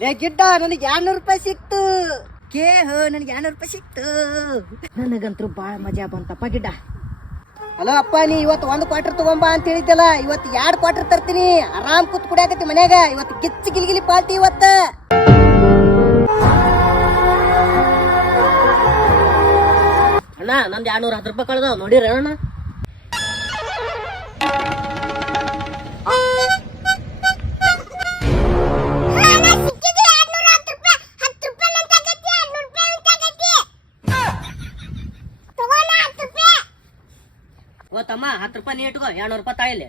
ಲೇ ಗಿಡ್ಡ, ನನಗೆ ಎರಡ್ನೂರು ರೂಪಾಯಿ ಸಿಕ್ತು. ಕೇ ಹೋ ನನಗೆ ಎರಡ್ನೂರು ರೂಪಾಯಿ ಸಿಕ್ತು. ನನಗಂತೂ ಭಾಳ ಮಜಾ ಬಂತಪ್ಪ ಗಿಡ್ಡ. ಹಲೋ ಅಪ್ಪ, ನೀ ಇವತ್ತು ಒಂದು ಕ್ವಾರ್ಟರ್ ತಗೊಂಬ ಅಂತ ಹೇಳಿದ್ದಲ್ಲ, ಇವತ್ತು ಎರಡು ಕ್ವಾರ್ಟರ್ ತರ್ತೀನಿ. ಆರಾಮ್ ಕೂತ್ ಕುಡಿಯಾಕತಿ ಮನ್ಯಾಗ. ಇವತ್ತು ಗಿಚ್ಚಿ ಗಿಲಿಗಿಲಿ ಪಾರ್ಟಿ ಇವತ್ತು. ಅಣ್ಣ, ನಂದು ಎರಡ್ನೂರ ಹತ್ತು ರೂಪಾಯಿ ಕಳ್ದಾವ. ನೋಡಿರ ಅಣ್ಣ ಓ ತಮ್ಮ ಹತ್ತು ರೂಪಾಯಿ ನೀ ಇಟ್ಕೋ ಎರಡ್ನೂರು ರೂಪಾಯಿ ತಾಯಿಲೆ